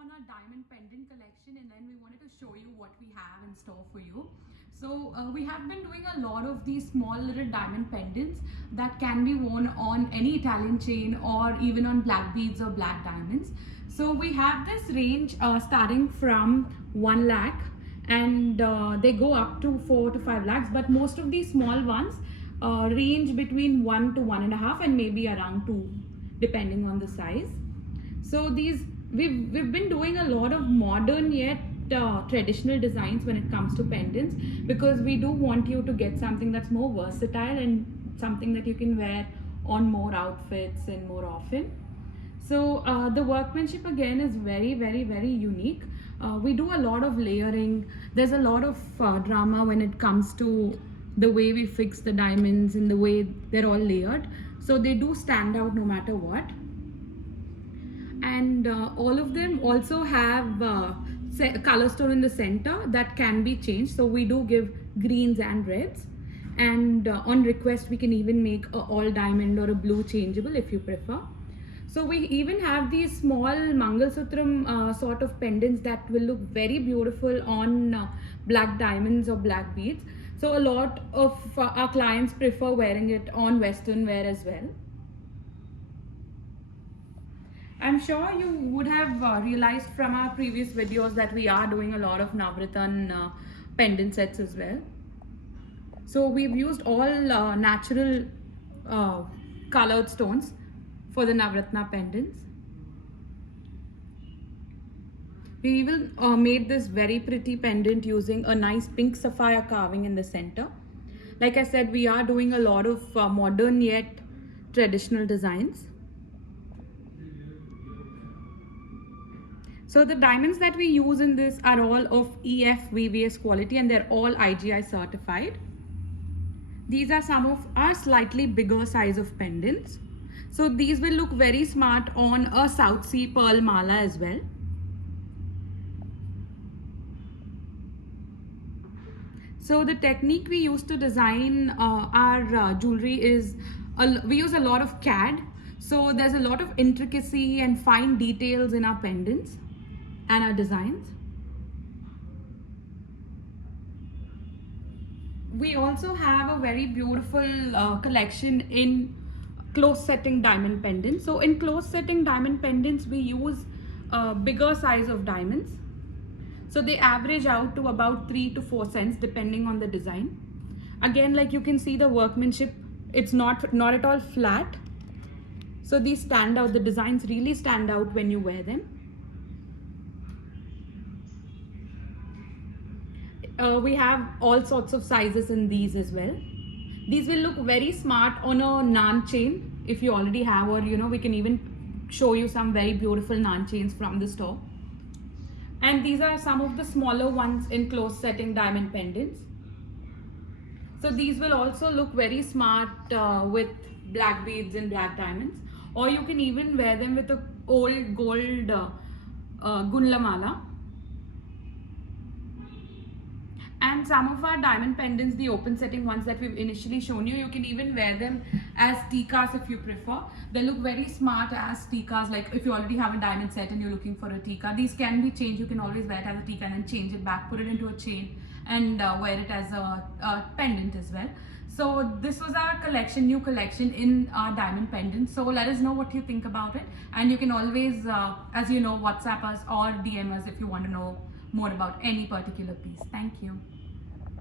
on our diamond pendant collection, and then we wanted to show you what we have in store for you. So we have been doing a lot of these small little diamond pendants that can be worn on any Italian chain or even on black beads or black diamonds. So we have this range starting from 1 lakh, and they go up to 4 to 5 lakhs, but most of these small ones range between 1 to 1.5 and maybe around 2 depending on the size. So these we've been doing a lot of modern yet traditional designs when it comes to pendants, because we do want you to get something that's more versatile and something that you can wear on more outfits and more often. So the workmanship again is very unique. We do a lot of layering. There's a lot of drama when it comes to the way we fix the diamonds and the way they're all layered, so they do stand out no matter what. And all of them also have color stone in the center that can be changed, so we do give greens and reds, and on request we can even make a all diamond or a blue changeable if you prefer. So we even have these small Mangalsutram sort of pendants that will look very beautiful on black diamonds or black beads. So a lot of our clients prefer wearing it on western wear as well. I'm sure you would have realized from our previous videos that we are doing a lot of Navratna pendant sets as well. So we've used all natural colored stones for the Navratna pendants. We even made this very pretty pendant using a nice pink sapphire carving in the center. Like I said, we are doing a lot of modern yet traditional designs. So the diamonds that we use in this are all of EF VVS quality, and they're all IGI certified. These are some of our slightly bigger size of pendants. So these will look very smart on a South Sea pearl mala as well. So the technique we use to design our jewelry is, we use a lot of CAD. So there's a lot of intricacy and fine details in our pendants and our designs. We also have a very beautiful collection in close setting diamond pendants. So in close setting diamond pendants, we use a bigger size of diamonds. So they average out to about 3 to 4 cents depending on the design. Again, like you can see the workmanship, it's not at all flat. So these stand out, the designs really stand out when you wear them. We have all sorts of sizes in these as well. These will look very smart on a naan chain if you already have, or we can even show you some very beautiful naan chains from the store. And these are some of the smaller ones in close setting diamond pendants. So these will also look very smart with black beads and black diamonds, or you can even wear them with a old gold gunla mala. And some of our diamond pendants, the open setting ones that we've initially shown you, you can even wear them as tikas if you prefer. They look very smart as tikas, like if you already have a diamond set and you're looking for a tika. These can be changed. You can always wear it as a tika and then change it back, put it into a chain and wear it as a pendant as well. So this was our collection, new collection in our diamond pendants. So let us know what you think about it. And you can always, as you know, WhatsApp us or DM us if you want to know more about any particular piece. Thank you.